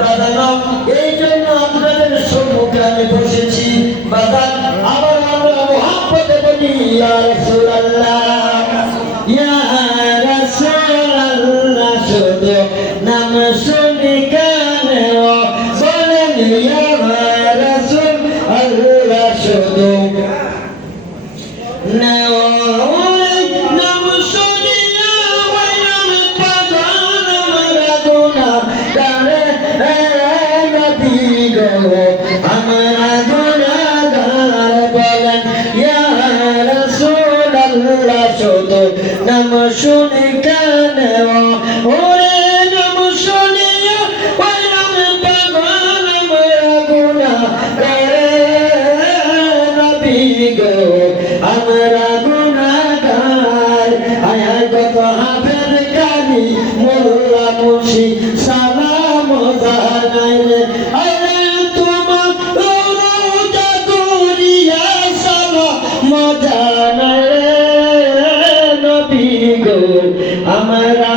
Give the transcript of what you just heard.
বাজানো এই জন্য আপনাদের সম্মুখে আমি বসেছি বাজান আবার আমরা মুহাব্বতে বলি ইয়া রাসূলুল্লাহ ইয়া রাসূলুল্লাহ শুধু নাম শুনে কানে বলেন ইয়া রাসূলুল্লাহ শুধু নাম শুনে কানে ওরে নাম শুনিয়া ওই নাম পাগল আমরা গুনাহগার নবী গো আমরা গুনাহগার আয়া কত হাফেজ কালি মোল্লা মুন্সি সালাম জানাইলে আরে তোমার রওজা করিয়া সালাম জানাইলে নবী গো আমরা